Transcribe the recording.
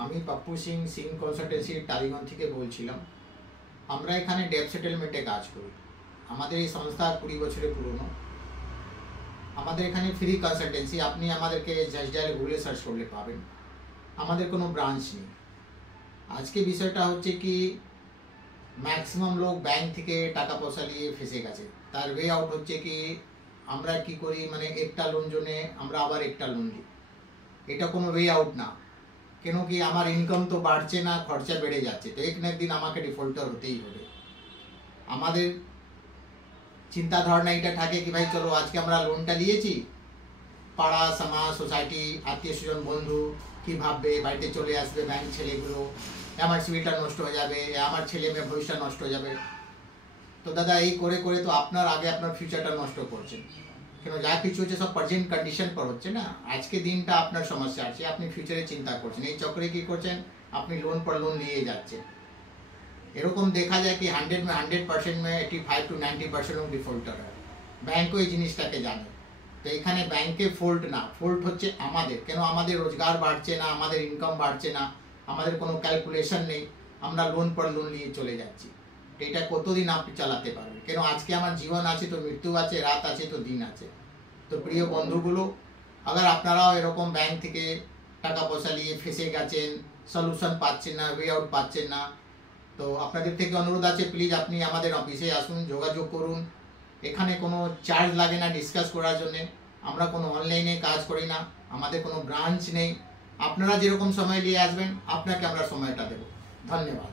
আমি পাপ্পু সিং সিং কনসালটেন্সি টালিগঞ্জ থেকে বলছিলাম। আমরা এখানে ডেট সেটেলমেন্টে কাজ করি। আমাদের এই সংস্থা 20 বছরের পুরনো। আমাদের এখানে ফ্রি কনসালটেন্সি, আপনি আমাদেরকে জাস্ট ডায়াল গুগলে সার্চ করলে পাবেন। আমাদের কোনো ব্রাঞ্চ নেই। আজকে বিষয়টা হচ্ছে কি, ম্যাক্সিমাম লোক ব্যাংক থেকে টাকা পয়সা নিয়ে ফেসে গেছে। তার ওয়ে আউট হচ্ছে কি, আমরা কি করি, মানে একটা লোন জন্যে আমরা আবার একটা লোন নিই। এটা কোনো ওয়ে আউট না। কেন কি, আমার ইনকাম তো বাড়ছে না, খরচা বেড়ে যাচ্ছে, তো এক না একদিন আমাকে ডিফল্টার হতেই হবে। আমাদের চিন্তা ধারণা এটা থাকে কি, ভাই চলো আজকে আমরা লোনটা নিয়েছি, পাড়া সমাজ সোসাইটি আত্মীয় স্বজন বন্ধু কি ভাববে, বাড়িতে চলে আসবে ব্যাংক ছেলেগুলো, আমার সিভিলটা নষ্ট হয়ে যাবে, আমার ছেলে মেয়ে ভবিষ্যৎ নষ্ট হয়ে যাবে। তো দাদা এই করে করে তো আপনার আগে আপনার ফিউচারটা নষ্ট করছেন। কেন, যা কিছু হচ্ছে সব প্রেজেন্ট কন্ডিশন পর হচ্ছে না। আজকে দিনটা আপনার সমস্যা আছে, আপনি ফিউচারে চিন্তা করছেন, এই চক্রে কি করছেন, আপনি লোন পর লোন নিয়ে যাচ্ছেন। এরকম দেখা যায় কি 100% में 85 to 90% লোক ডিফল্টার হয়। ব্যাংকও এই জিনিসটাকে জানে। তো এখানে ব্যাংকে ফল্ট না, ফল্ট হচ্ছে আমাদের। কেন, আমাদের রোজগার বাড়ছে না, আমাদের ইনকাম বাড়ছে না, আমাদের কোনো ক্যালকুলেশন নেই, আমরা লোন পর লোন নিয়ে চলে যাচ্ছি। এটা কতদিন আপনি চালাতে পারবেন? কেন, আজকে আমার জীবন আছে তো মৃত্যু আছে, রাত আছে তো দিন আছে। তো প্রিয় বন্ধুগুলো, আবার আপনারাও এরকম ব্যাংক থেকে টাকা পয়সা নিয়ে ফেসে গেছেন, সলিউশন পাচ্ছেন না, ওয়ে আউট পাচ্ছেন না, তো আপনাদের থেকে অনুরোধ আছে, প্লিজ আপনি আমাদের অফিসে আসুন, যোগাযোগ করুন। এখানে কোনো চার্জ লাগে না ডিসকাস করার জন্য। আমরা কোনো অনলাইনে কাজ করি না, আমাদের কোনো ব্রাঞ্চ নেই। আপনারা যেরকম সময় নিয়ে আসবেন আপনাকে আমরা সময়টা দেব। ধন্যবাদ।